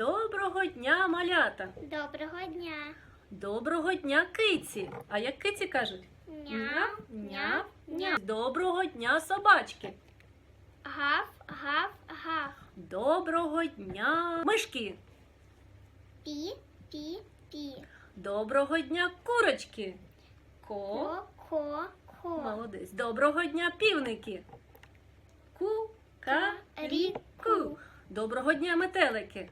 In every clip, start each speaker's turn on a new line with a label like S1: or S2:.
S1: Доброго дня, малята!
S2: Доброго дня.
S1: Доброго дня, киці! А як киці кажуть?
S2: Няв, няв, няв.
S1: Доброго дня, собачки!
S2: Гав, гав, гав.
S1: Доброго дня, мишки!
S2: Пі, пі, пі.
S1: Доброго дня, курочки! Ко,
S2: ко.
S1: Молодець. Доброго дня, півники! Ку, ка, рі, ку. Доброго дня, метелики!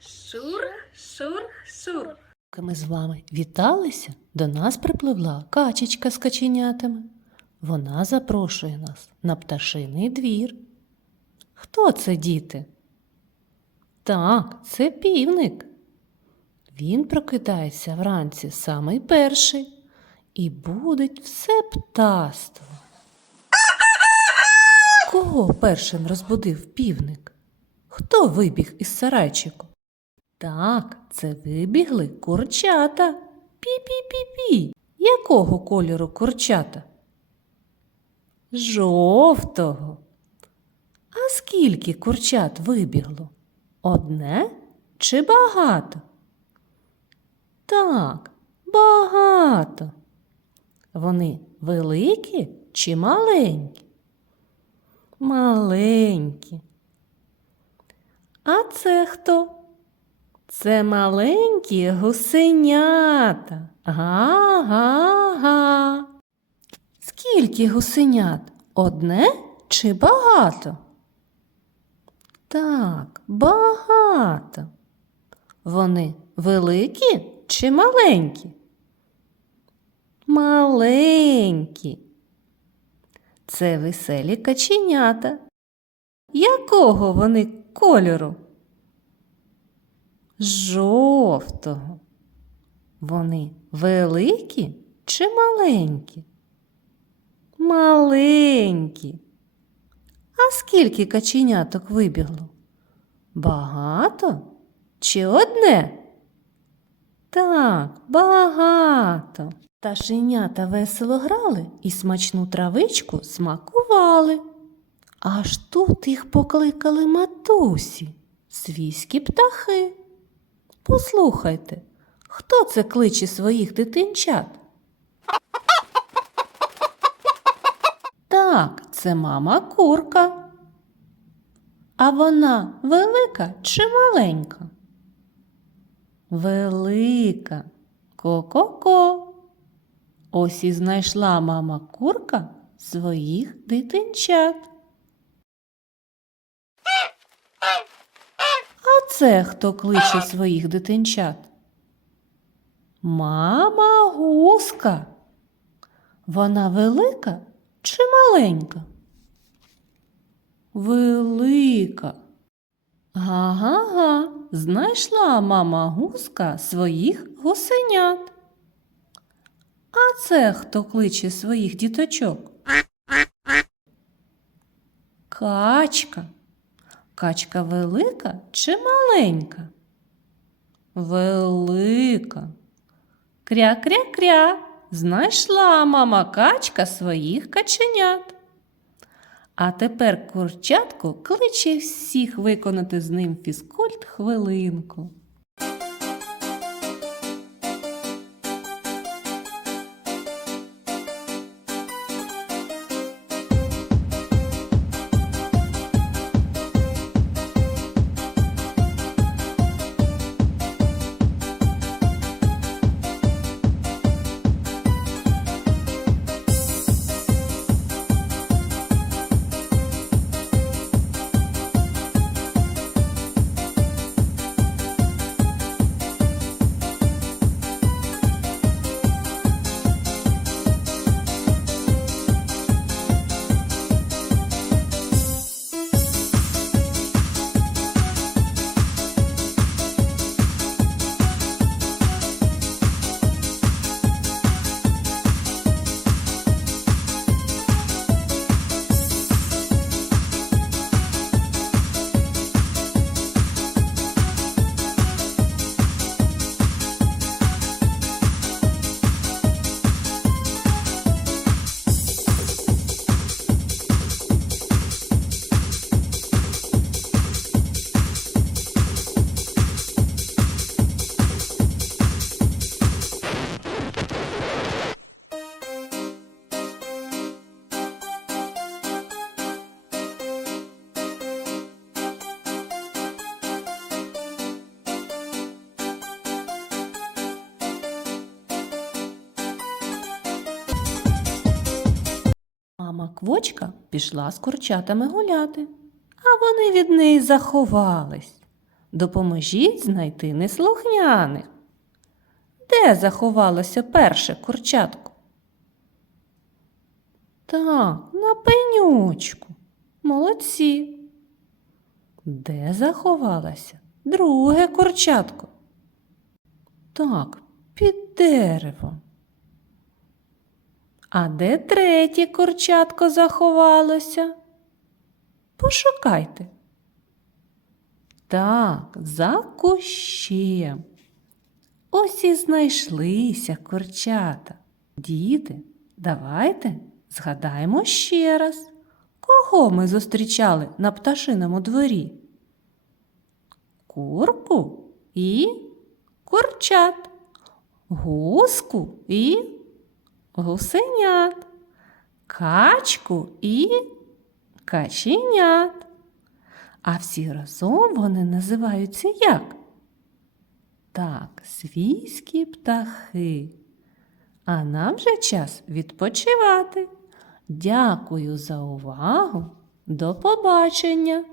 S1: Шур, шур, шур.
S3: Ми з вами віталися, до нас припливла качечка з каченятами. Вона запрошує нас на пташиний двір. Хто це, діти? Так, це півник. Він прокидається вранці самий перший і будить все птаство. Кого першим розбудив півник? Хто вибіг із сарайчику? Так, це вибігли курчата. Пі-пі-пі-пі. Якого кольору курчата? Жовтого. А скільки курчат вибігло? Одне чи багато? Так, багато. Вони великі чи маленькі? Маленькі. А це хто? Це маленькі гусенята. Га-га-га. Скільки гусенят? Одне чи багато? Так, багато. Вони великі чи маленькі? Маленькі. Це веселі каченята. Якого вони кольору? Жовтого. Вони великі чи маленькі? Маленькі. А скільки каченяток вибігло? Багато чи одне? Так, багато. Пташенята весело грали і смачну травичку смакували. Аж тут їх покликали матусі, свійські птахи. Послухайте, хто це кличе своїх дитинчат? Так, це мама курка. А вона велика чи маленька? Велика. Ко-ко-ко. Ось і знайшла мама курка своїх дитинчат. А це хто кличе своїх дитинчат? Мама гуска. Вона велика чи маленька? Велика. Га-га-га, знайшла мама гуска своїх гусенят. А це хто кличе своїх діточок? Качка. Качка велика чи маленька? Велика. Кря-кря-кря. Знайшла мама качка своїх каченят. А тепер курчатко кличе всіх виконати з ним фізкульт хвилинку. Мама квочка пішла з курчатами гуляти, а вони від неї заховались. Допоможіть знайти неслухняних. Де заховалося перше курчатко? Так, на пенючку. Молодці. Де заховалося друге курчатко? Так, під деревом. А де третє курчатко заховалося? Пошукайте. Так, за кущем. Ось і знайшлися курчата. Діти, давайте згадаємо ще раз, кого ми зустрічали на пташиному дворі? Курку і курчат, гуску і гусенят, качку і каченят. А всі разом вони називаються як? Так, свійські птахи. А нам вже час відпочивати. Дякую за увагу. До побачення!